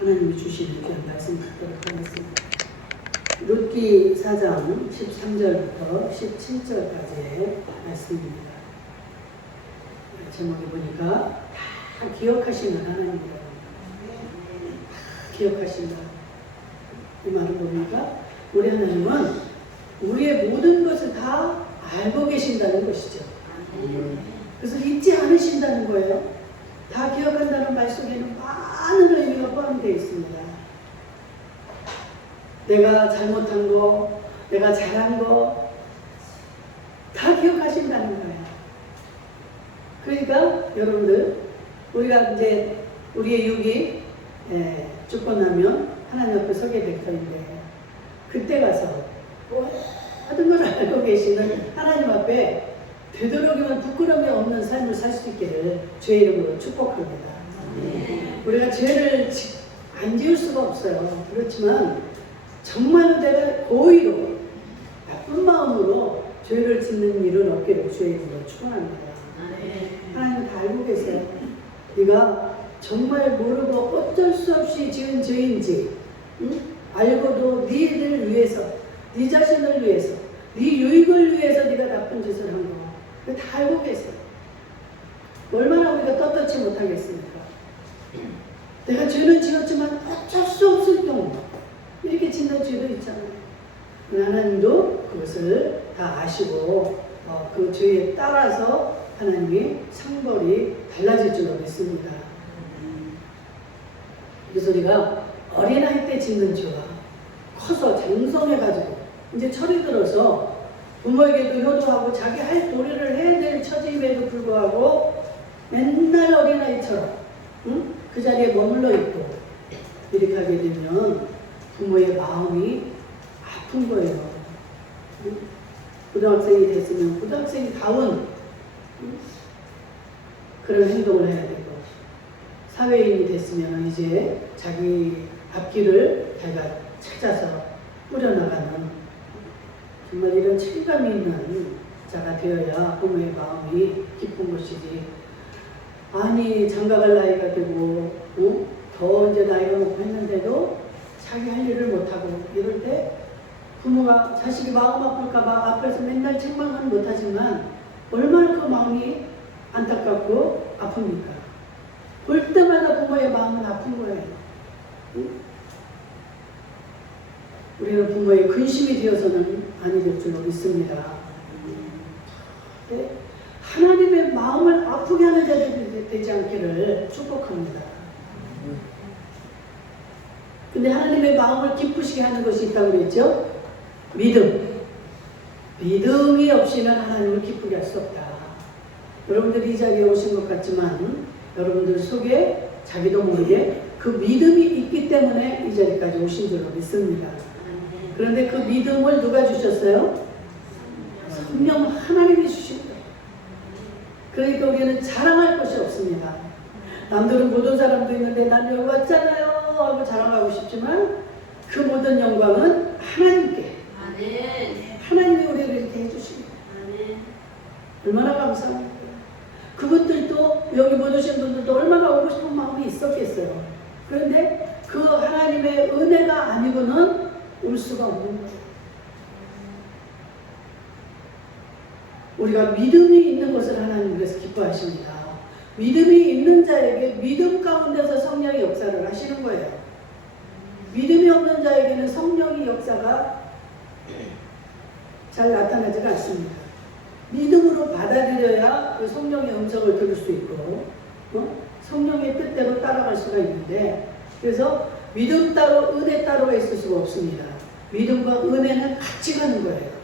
하나님이 주시는 귀한 말씀 듣도록 하겠습니다. 룻기 4장 13절부터 17절까지의 말씀입니다. 제목에 보니까 다 기억하시는 하나님이라고 합니다. 다 기억하신다. 이 말을 보니까 우리 하나님은 우리의 모든 것을 다 알고 계신다는 것이죠. 그래서 잊지 않으신다는 거예요. 다 기억한다는 말 속에는 많은 의미가 포함되어 있습니다. 내가 잘못한 거, 내가 잘한 거 다 기억하신다는 거예요. 그러니까 여러분들, 우리가 이제 우리의 육이 죽고 나면 하나님 앞에 서게 될 터인데, 그때 가서 모든 걸 알고 계시는 하나님 앞에 되도록이면 부끄러움이 없는 삶을 살 수 있기를 주의 이름으로 축복합니다. 우리가 죄를 안 지을 수가 없어요. 그렇지만 정말로 내가 고의로 나쁜 마음으로 죄를 짓는 일은 없기를 주의 이름으로 축원합니다. 하나님 다 알고 계세요. 네가 정말 모르고 어쩔 수 없이 지은 죄인지 알고도 네를 위해서, 네 자신을 위해서, 네 유익을 위해서 네가 나쁜 짓을 한 거 다 알고 계세요. 얼마나 우리가 떳떳지 못하겠습니까? 내가 죄는 지었지만 어쩔 수 없을 경우 이렇게 짓는 죄도 있잖아요. 하나님도 그것을 다 아시고 그 죄에 따라서 하나님이 상벌이 달라질 줄로 믿습니다. 그래서 우리가 어린아이 때 짓는 죄가 커서 장성해가지고 이제 철이 들어서 부모에게도 효도하고 자기 할 도리를 해야 될 처지임에도 불구하고 맨날 어린아이처럼 그 자리에 머물러 있고 이렇게 하게 되면 부모의 마음이 아픈 거예요. 고등학생이 됐으면 고등학생다운 그런 행동을 해야 되고, 사회인이 됐으면 이제 자기 앞길을 자기가 찾아서 꾸려나가는 정말 이런 책임감이 있는 자가 되어야 부모의 마음이 기쁜 것이지. 아니 장가갈 나이가 되고 더 이제 나이가 먹고 했는데도 자기 할 일을 못하고 이럴 때 부모가 자식이 마음 아플까봐 앞에서 맨날 책망은 못하지만 얼마나 그 마음이 안타깝고 아픕니까? 볼 때마다 부모의 마음은 아픈 거예요. 우리는 부모의 근심이 되어서는 아니 될 줄로 믿습니다. 하나님의 마음을 아프게 하는 자들이 되지 않기를 축복합니다. 근데 하나님의 마음을 기쁘시게 하는 것이 있다고 그랬죠? 믿음. 믿음이 없이는 하나님을 기쁘게 할 수 없다. 여러분들이 이 자리에 오신 것 같지만 여러분들 속에 자기도 모르게 그 믿음이 있기 때문에 이 자리까지 오신 줄로 믿습니다. 그런데 그 믿음을 누가 주셨어요? 성령 하나님이 주신 거예요. 그러니까 우리는 자랑할 것이 없습니다. 남들은 못 온 사람도 있는데 난 여기 왔잖아요 하고 자랑하고 싶지만 그 모든 영광은 하나님께, 하나님이 우리를 이렇게 해주십니다. 얼마나 감사합니까? 그분들도 여기 못 오신 분들도 얼마나 오고 싶은 마음이 있었겠어요. 그런데 그 하나님의 은혜가 아니고는 올 수가 없는 거예요. 우리가 믿음이 있는 것을 하나님께서 기뻐하십니다. 믿음이 있는 자에게 믿음 가운데서 성령의 역사를 하시는 거예요. 믿음이 없는 자에게는 성령의 역사가 잘 나타나지가 않습니다. 믿음으로 받아들여야 그 성령의 음성을 들을 수 있고 성령의 뜻대로 따라갈 수가 있는데, 그래서 믿음 따로 은혜 따로가 있을 수가 없습니다. 믿음과 은혜는 같이 가는 거예요.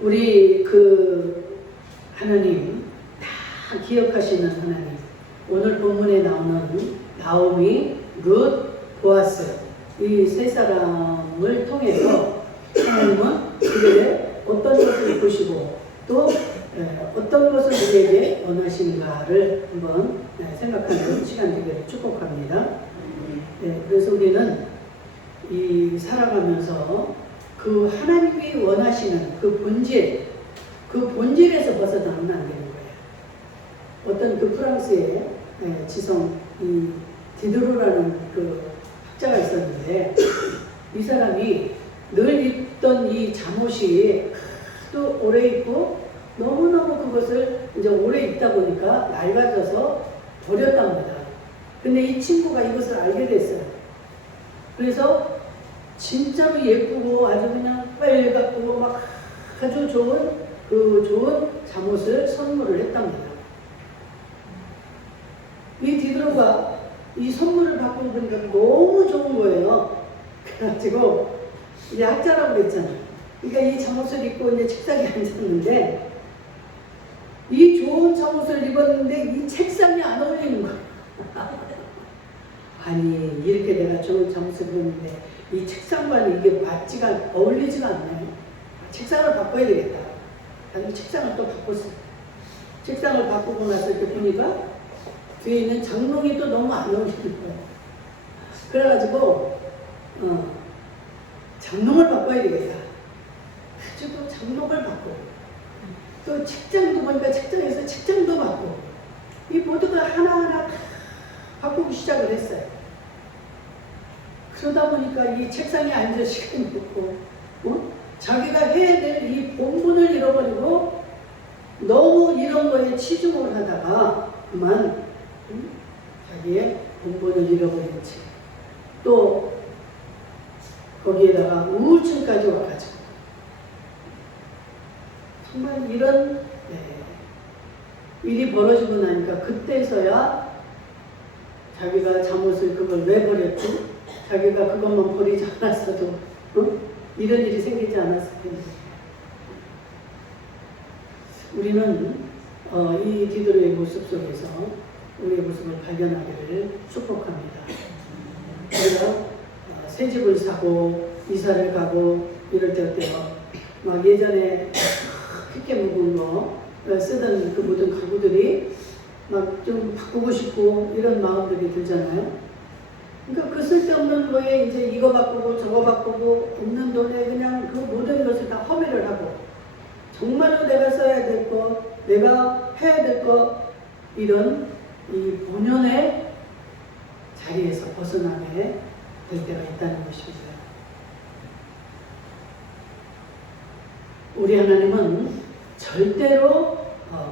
우리 그 하나님 다 기억하시는 하나님, 오늘 본문에 나오는 나오미, 룻, 보아스 이 세 사람을 통해서 하나님은 그들의 어떤 것을 보시고 또 어떤 것을 우리에게 원하시는가를 한번 생각하는 시간 되기를 축복합니다. 그래서 우리는 이 살아가면서 그 하나님이 원하시는 그 본질에서 벗어나면 안 되는 거예요. 어떤 그 프랑스의 지성 이 디드로라는 그 학자가 있었는데 이 사람이 늘 입던 이 잠옷이 또 오래 입고 너무너무 그것을 이제 오래 입다 보니까 낡아져서 버렸답니다. 근데 이 친구가 이것을 알게 됐어요. 그래서 진짜로 예쁘고 아주 그냥 빨갛고 막 아주 좋은 잠옷을 선물을 했답니다. 이 디드로가 이 선물을 받고 보니까 너무 좋은 거예요. 그래가지고 이제 학자라고 그랬잖아요. 그러니까 이 잠옷을 입고 이제 책상에 앉았는데 이 좋은 잠옷을 입었는데 이 책상이 안 어울리는 거야. 아니 이렇게 내가 좋은 잠옷을 입었는데 이 책상과는 이게 어울리지가 않네. 책상을 바꿔야 되겠다. 나는 책상을 또 바꿨어. 책상을 바꾸고 나서 이렇게 보니까 뒤에 있는 장롱이 또 너무 안 어울리는 거야. 그래가지고 장롱을 바꿔야 되겠다. 그래서 장롱을 바꾸고 또 책장도 보니까 책장에서 책장도 바꾸고 이 모두가 하나하나 바꾸기 시작을 했어요. 그러다 보니까 이 책상에 앉을 시간이 없고 자기가 해야 될 이 본분을 잃어버리고 너무 이런 거에 치중을 하다가 그만 자기의 본분을 잃어버린 채 또 거기에다가 우울증까지 와가지고 정말 이런 일이 벌어지고 나니까 그때서야 자기가 잠옷을 그걸 왜 버렸지? 자기가 그것만 버리지 않았어도 이런 일이 생기지 않았을 텐데 우리는 이 디드로의 모습 속에서 우리의 모습을 발견하기를 축복합니다. 우리가 새 집을 사고 이사를 가고 이럴 때 어때요? 막 예전에 크게 묵은 거 쓰던 그 모든 가구들이 막 좀 바꾸고 싶고 이런 마음들이 들잖아요. 그러니까 그 쓸데없는 거에 이제 이거 바꾸고 저거 바꾸고 없는 돈에 그냥 그 모든 것을 다 허비를 하고 정말로 내가 써야 될 거, 내가 해야 될 거 이런 이 본연의 자리에서 벗어나게 될 때가 있다는 것입니다. 우리 하나님은 절대로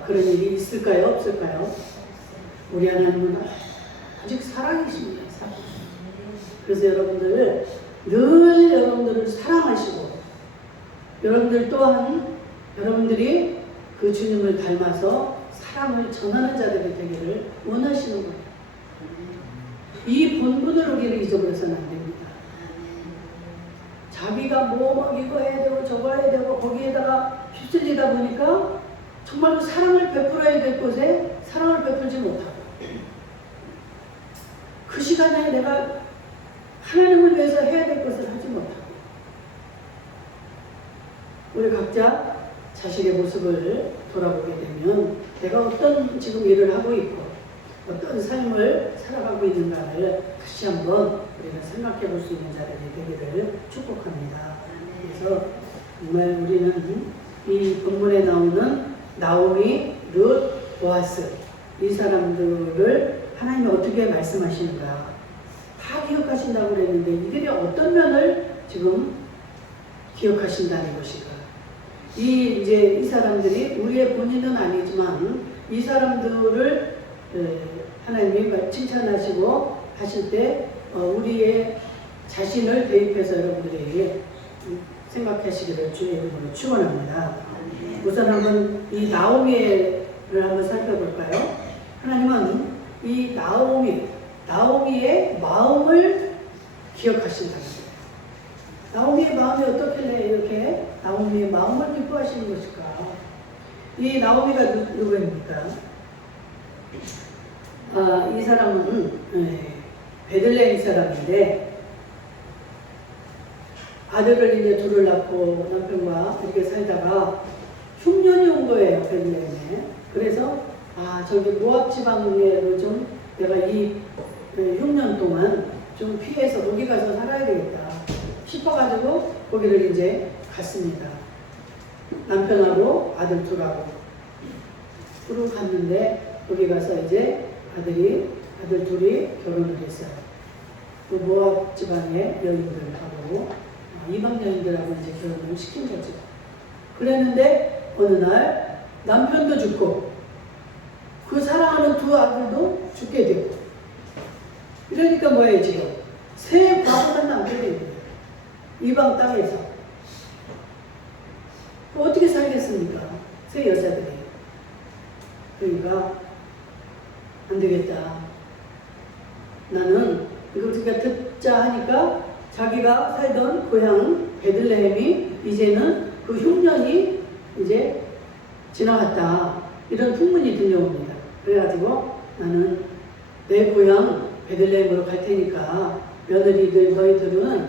그런 일이 있을까요? 없을까요? 우리 하나님은 아직 사랑이십니다. 사랑. 그래서 여러분들 늘 여러분들을 사랑하시고 여러분들 또한 여러분들이 그 주님을 닮아서 사랑을 전하는 자들이 되기를 원하시는 거예요. 이 본분을 우리는 잊어버려서는 안 됩니다. 자기가 뭐 이거 해야 되고 저거 해야 되고 거기에다가 휩쓸리다 보니까 정말로 사랑을 베풀어야 될 곳에 사랑을 베풀지 못하고 그 시간에 내가 하나님을 위해서 해야 될 것을 하지 못하고 우리 각자 자신의 모습을 돌아보게 되면 내가 어떤 지금 일을 하고 있고 어떤 삶을 살아가고 있는가를 다시 한번 우리가 생각해 볼 수 있는 자들이 되기를 축복합니다. 그래서 정말 우리는 이 본문에 나오는 나오미, 룻, 보아스 이 사람들을 하나님이 어떻게 말씀하시는가 다 기억하신다고 그랬는데 이들이 어떤 면을 지금 기억하신다는 것인가. 이 사람들이 우리의 본인은 아니지만 이 사람들을 하나님이 칭찬하시고 하실 때 우리의 자신을 대입해서 여러분들이 생각하시기를 주의 이름으로 축원합니다. 우선 한번 이 나오미를 한번 살펴볼까요? 하나님은 이 나오미의 마음을 기억하신다는 거예요. 나오미의 마음이 어떻길래 이렇게 나오미의 마음을 기뻐하시는 것일까? 이 나오미가 누구입니까? 이 사람은 베들레헴 사람인데 아들을 이제 둘을 낳고 남편과 이렇게 살다가 흉년이 온 거예요, 베들레헴에. 그래서 저기 모압 지방으로 좀 내가 이 흉년 동안 좀 피해서 거기 가서 살아야 되겠다 싶어가지고 거기를 이제 갔습니다. 남편하고 아들 둘하고 그러고 갔는데 거기 가서 이제 아들 둘이 결혼을 했어요. 그 모압 지방의 여인들하고 이방 여인들하고 이제 결혼을 시킨 거죠. 그랬는데 어느 날 남편도 죽고 그 사랑하는 두 아들도 죽게 되고, 이러니까 뭐예요 지금? 새 과부가 남게 된 거예요. 이방 땅에서. 어떻게 살겠습니까? 새 여자들이. 그러니까 안 되겠다. 나는 이걸 우리가 듣자 하니까 자기가 살던 고향 베들레헴이 이제는 그 흉년이 이제 지나갔다. 이런 풍문이 들려옵니다. 그래가지고 나는 내 고향 베들레헴으로 갈 테니까 며느리들 너희들은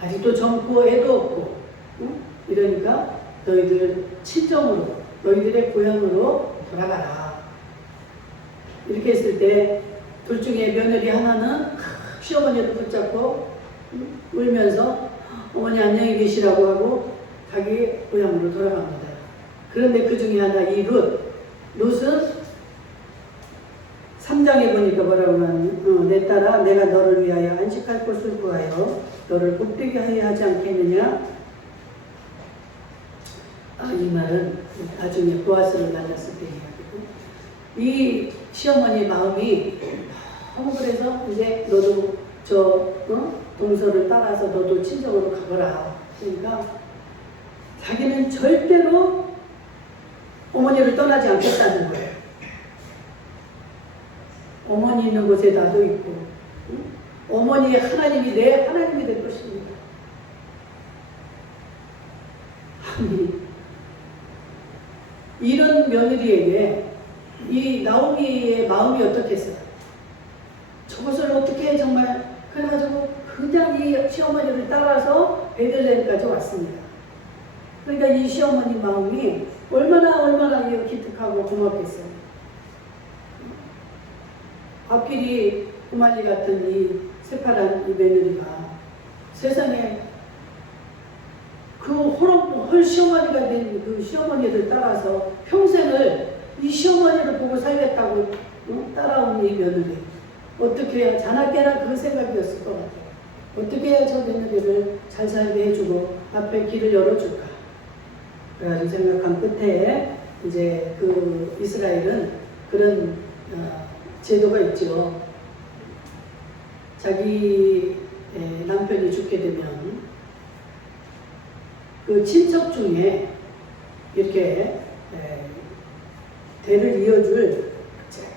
아직도 젊고 애도 없고, 응? 이러니까 너희들 친정으로 너희들의 고향으로 돌아가라. 이렇게 했을 때 둘 중에 며느리 하나는 시어머니를 붙잡고 울면서 어머니 안녕히 계시라고 하고 자기 고향으로 돌아갑니다. 그런데 그 중에 하나 이 룻은 3장에 보니까 뭐라고 하냐면 내 딸아 내가 너를 위하여 안식할 곳을 구하여 너를 복되게 하여 하지 않겠느냐. 이 말은 나중에 보아스를 만났을 때 이야기고, 이 시어머니 마음이 너무 그래서 이제 너도 저 동서를 따라서 너도 친정으로 가거라. 그러니까 자기는 절대로 어머니를 떠나지 않겠다는 거예요. 어머니 있는 곳에 나도 있고, 응? 어머니의 하나님이 내 하나님이 될 것입니다. 아니, 이런 며느리에게 이 나오미의 마음이 어떻겠어요? 저것을 어떻게 정말, 그래가지고 그냥 이 시어머니를 따라서 베들레헴까지 왔습니다. 그러니까 이 시어머니 마음이 얼마나 기특하고 고맙겠어요. 앞길이 구말리 같은 이 새파란 이 며느리가 세상에 그 헐 시어머니가 된 그 시어머니를 따라서 평생을 이 시어머니를 보고 살겠다고 따라온 이 며느리, 어떻게 해야, 자나깨나 그 생각이었을 것 같아요. 어떻게 해야 저 며느리를 잘 살게 해주고 앞에 길을 열어줄까. 그래가지고 생각한 끝에 이제 그 이스라엘은 그런 제도가 있죠. 자기 남편이 죽게 되면 그 친척 중에 이렇게 대를 이어줄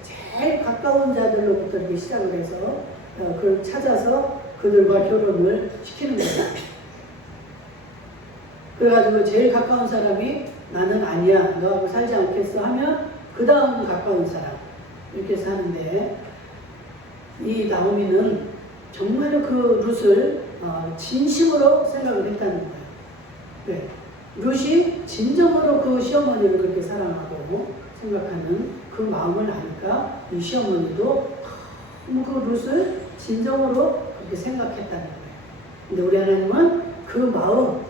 제일 가까운 자들로부터 이렇게 시작을 해서 그걸 찾아서 그들과 결혼을 시키는 거예요. 그래가지고 제일 가까운 사람이 나는 아니야, 너하고 살지 않겠어 하면 그 다음 가까운 사람 이렇게 해서 하는데, 이 나오미는 정말로 그 룻을 진심으로 생각을 했다는 거예요. 네. 룻이 진정으로 그 시어머니를 그렇게 사랑하고 생각하는 그 마음을 아니까 이 시어머니도 너무 그 룻을 진정으로 그렇게 생각했다는 거예요. 근데 우리 하나님은 그 마음,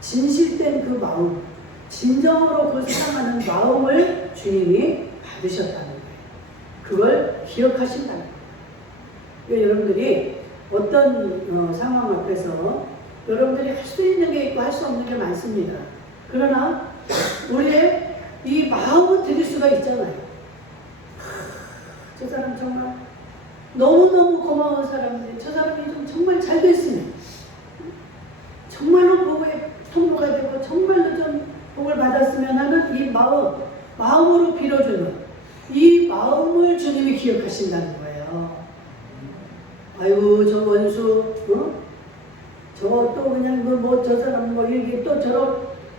진실된 그 마음, 진정으로 그 사랑하는 마음을 주님이 받으셨다는 거예요. 그걸 기억하신다는 거예요. 그러니까 여러분들이 어떤 상황 앞에서 여러분들이 할 수 있는 게 있고 할 수 없는 게 많습니다. 그러나 우리의 이 마음을 드릴 수가 있잖아요. 저 사람 정말 너무너무 고마운 사람인데 저 사람이 좀 정말 잘 됐으면, 정말로 복의 통로가 되고 정말로 좀 복을 받았으면 하는 이 마음으로 빌어주는 이 마음을 주님이 기억하신다는 거예요. 아이고 저 원수, 저 또 그냥 저 사람 이렇게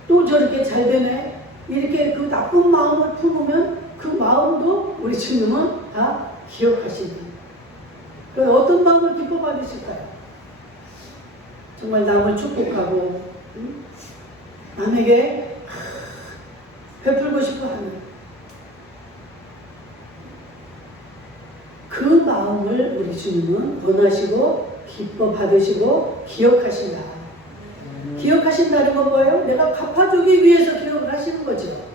또 저렇게 잘 되네, 이렇게 그 나쁜 마음을 품으면 그 마음도 우리 주님은 다 기억하신다. 그래서 어떤 마음을 기뻐 받으실까요? 정말 남을 축복하고 남에게 베풀고 싶어 하는 그 마음을 우리 주님은 원하시고 기뻐 받으시고 기억하신다. 기억하신다는 건 뭐예요? 내가 갚아주기 위해서 기억을 하시는 거죠.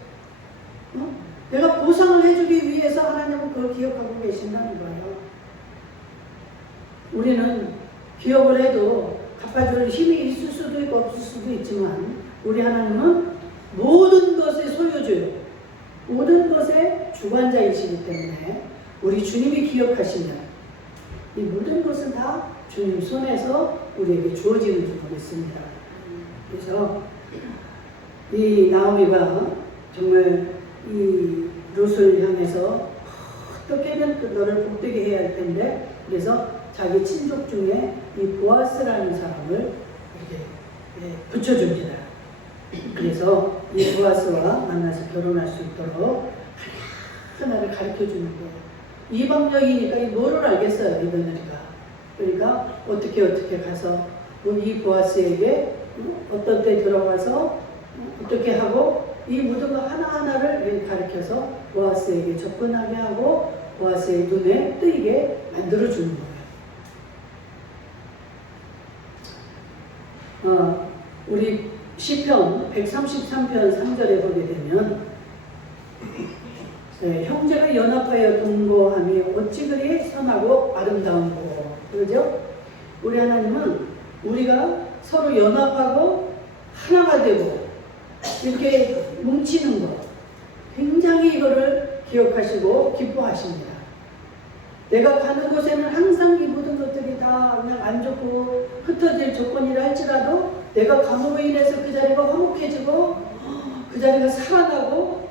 내가 보상을 해주기 위해서 하나님은 그걸 기억하고 계신다는 거예요. 우리는 기억을 해도 갚아줄 힘이 있을 수도 있고 없을 수도 있지만 우리 하나님은 모든 것의 소유주요, 모든 것의 주관자이시기 때문에 우리 주님이 기억하시면 이 모든 것은 다 주님 손에서 우리에게 주어지는 줄 믿습니다. 그래서 이 나오미가 정말 이 룻을 향해서 어떻게든 너를 복되게 해야 할 텐데, 그래서 자기 친족 중에 이 보아스라는 사람을 이렇게 붙여줍니다. 그래서 이 보아스와 만나서 결혼할 수 있도록 하나하나를 가르쳐주는 거예요. 이방적이니까 뭐를 알겠어요, 이 며느리가. 그러니까 어떻게 가서 이 보아스에게 어떤 때 들어가서 어떻게 하고 이 모든 거 하나하나를 가르쳐서 보아스에게 접근하게 하고 보아스의 눈에 뜨이게 만들어주는 거예요. 우리 시편 133편 3절에 보게 되면 형제가 연합하여 동거함이 어찌 그리 선하고 아름다운고, 그러죠? 우리 하나님은 우리가 서로 연합하고 하나가 되고 이렇게 뭉치는 것, 굉장히 이거를 기억하시고 기뻐하십니다. 내가 가는 곳에는 항상 이 모든 것들이 다 그냥 안 좋고 흩어질 조건이라 할지라도 내가 감으로 인해서 그 자리가 화목해지고 그 자리가 살아나고,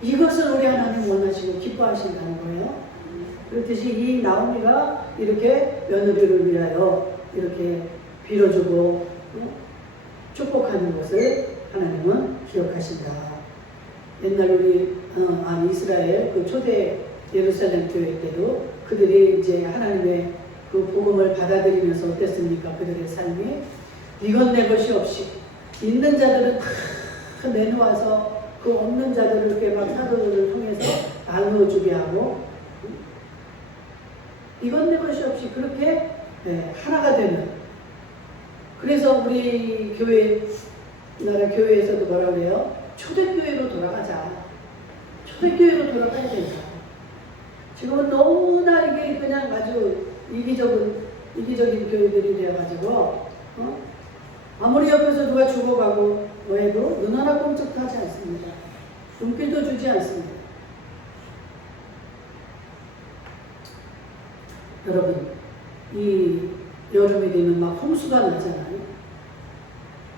이것을 우리 하나님 원하시고 기뻐하신다는 거예요. 그렇듯이 이 나오미가 이렇게 며느리를 위하여 이렇게 빌어주고 축복하는 것을 하나님은 기억하신다. 옛날 우리 이스라엘 그 초대 예루살렘 교회 때도 그들이 이제 하나님의 그 복음을 받아들이면서 어땠습니까? 그들의 삶이 이건 내 것이 없이 있는 자들은 다 내놓아서 그 없는 자들을 이렇게 막 사도들을 통해서 나누어 주게 하고, 이건 내 것이 없이 그렇게 하나가 되는. 그래서 우리 교회, 나라 교회에서도 뭐라 그래요? 초대교회로 돌아가자. 초대교회로 돌아가야 된다. 지금은 너무나 이게 그냥 아주 이기적인 교회들이 되어가지고, 아무리 옆에서 누가 죽어가고 해도 눈 하나 꼼짝도 하지 않습니다. 눈길도 주지 않습니다. 여러분, 이 여름이 되면 막 홍수가 나잖아요.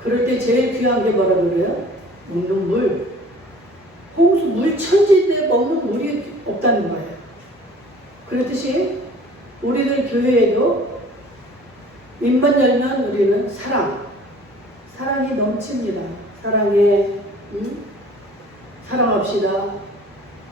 그럴 때 제일 귀한 게 뭐라고 그래요? 먹는 물. 홍수 물천지인데 먹는 물이 없다는 거예요. 그렇듯이 우리들 교회에도 입만 열면 우리는 사랑이 넘칩니다. 사랑합시다.